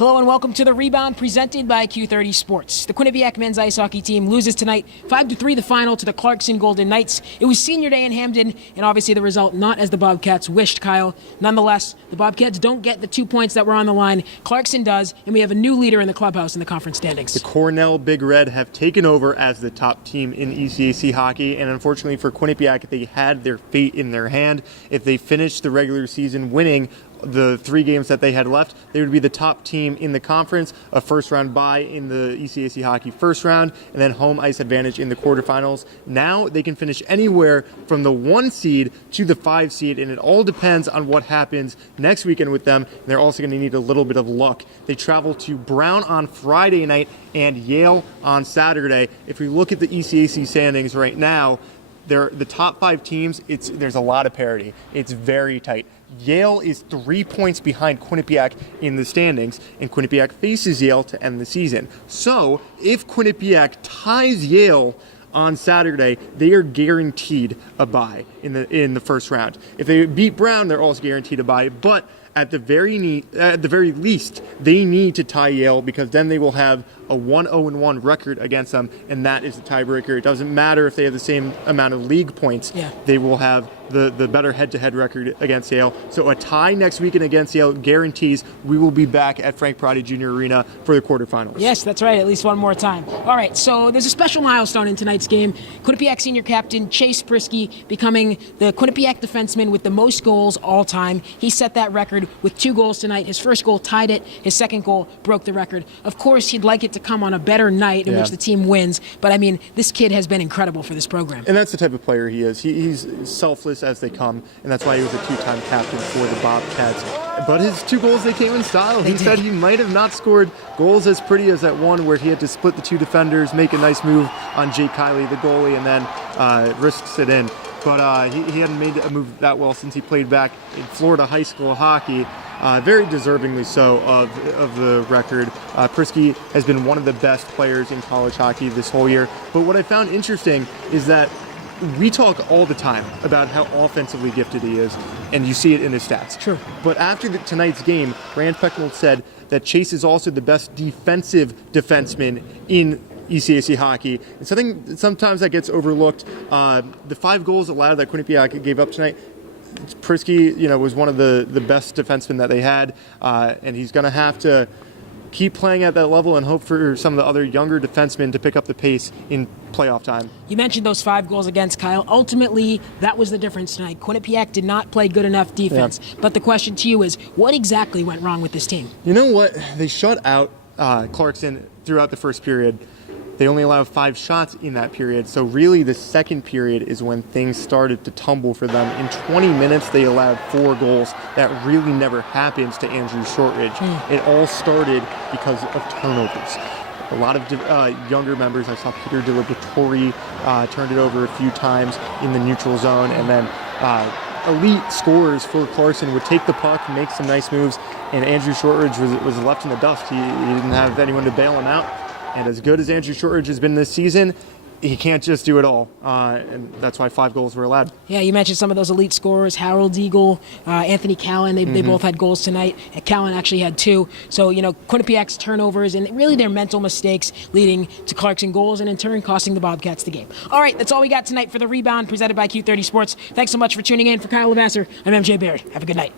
Hello and welcome to the Rebound presented by Q30 Sports. The Quinnipiac men's ice hockey team loses tonight 5-3 the final to the Clarkson Golden Knights. It was senior day in Hamden, and obviously the result not as the Bobcats wished, Kyle. Nonetheless, the Bobcats don't get the 2 points that were on the line. Clarkson does, and we have a new leader in the clubhouse in the conference standings. The Cornell Big Red have taken over as the top team in ECAC hockey, and unfortunately for Quinnipiac, they had their fate in their hand. If they finished the regular season winning the 3 games that they had left, they would be the top team in the conference, a first-round bye in the ECAC hockey first round, and then home ice advantage in the quarterfinals. Now they can finish anywhere from the 1 seed to the 5 seed, and it all depends on what happens next weekend with them. And they're also going to need a little bit of luck. They travel to Brown on Friday night and Yale on Saturday. If we look at the ECAC standings right now, they're the top 5 teams. There's a lot of parity. It's very tight. Yale is 3 points behind Quinnipiac in the standings, and Quinnipiac faces Yale to end the season. So if Quinnipiac ties Yale on Saturday, they are guaranteed a bye in the first round. If they beat Brown, they're also guaranteed a bye, but at the very least, they need to tie Yale, because then they will have a 1-0-1 record against them, and that is the tiebreaker. It doesn't matter if they have the same amount of league points. Yeah. They will have the better head-to-head record against Yale. So a tie next weekend against Yale guarantees we will be back at Frank Perotti Jr. Arena for the quarterfinals. Yes, that's right, at least one more time. All right, so there's a special milestone in tonight's game. Quinnipiac senior captain Chase Prisky becoming the Quinnipiac defenseman with the most goals all time. He set that record with 2 goals tonight. His first goal tied it. His second goal broke the record. Of course, he'd like it to come on a better night in which the team wins, but I mean, this kid has been incredible for this program. And that's the type of player he is. He's selfless as they come, and that's why he was a 2-time captain for the Bobcats. But his 2 goals, they came in style. He said he might have not scored goals as pretty as that one where he had to split the 2 defenders, make a nice move on Jake Kiley, the goalie, and then risks it in. But he hadn't made a move that well since he played back in Florida high school hockey. Very deservingly so of the record. Prisky has been one of the best players in college hockey this whole year. But what I found interesting is that we talk all the time about how offensively gifted he is, and you see it in his stats. True. But after tonight's game, Rand Pecknold said that Chase is also the best defensive defenseman in ECAC hockey. And sometimes that gets overlooked. The 5 goals allowed that Quinnipiac gave up tonight, Prisky, was one of the best defensemen that they had, and he's going to have to keep playing at that level and hope for some of the other younger defensemen to pick up the pace in playoff time. You mentioned those 5 goals against Kyle. Ultimately, that was the difference tonight. Quinnipiac did not play good enough defense. Yeah. But the question to you is, what exactly went wrong with this team? You know what? They shut out Clarkson throughout the first period. They only allowed 5 shots in that period. So really the second period is when things started to tumble for them. In 20 minutes, they allowed 4 goals. That really never happens to Andrew Shortridge. It all started because of turnovers. A lot of younger members, I saw Peter DeLibertori turned it over a few times in the neutral zone, and then elite scorers for Clarkson would take the puck, make some nice moves, and Andrew Shortridge was left in the dust. He didn't have anyone to bail him out. And as good as Andrew Shortridge has been this season, he can't just do it all, and that's why 5 goals were allowed. Yeah, you mentioned some of those elite scorers, Harold Eagle, Anthony Callan, they both had goals tonight. Callan actually had 2. So, Quinnipiac's turnovers and really their mental mistakes leading to Clarkson goals and in turn costing the Bobcats the game. All right, that's all we got tonight for The Rebound presented by Q30 Sports. Thanks so much for tuning in. For Kyle Levasseur, I'm MJ Baird. Have a good night.